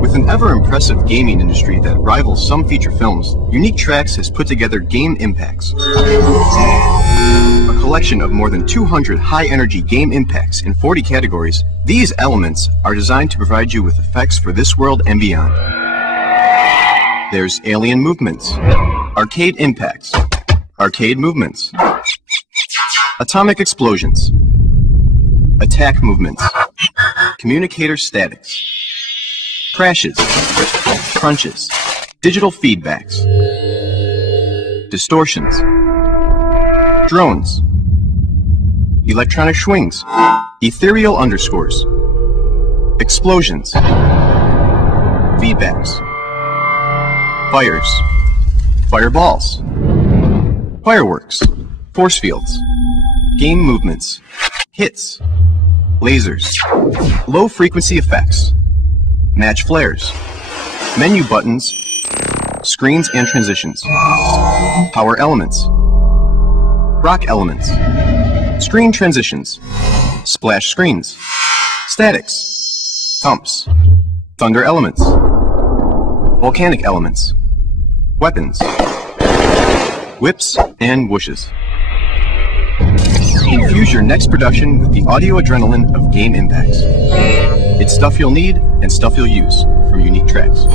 With an ever-impressive gaming industry that rivals some feature films, UniqueTracks has put together Game Impacts, a collection of more than 200 high-energy game impacts in 40 categories. These elements are designed to provide you with effects for this world and beyond. There's alien movements, arcade impacts, arcade movements, atomic explosions, attack movements, communicator statics, crashes, crunches, digital feedbacks, distortions, drones, electronic swings, ethereal underscores, explosions, feedbacks, fires, fireballs, fireworks, force fields, game movements, hits, lasers, low-frequency effects, match flares, menu buttons, screens and transitions, power elements, rock elements, screen transitions, splash screens, statics, thumps, thunder elements, volcanic elements, weapons, whips, and whooshes. Infuse your next production with the audio adrenaline of Game Impacts. It's stuff you'll need and stuff you'll use from UniqueTracks.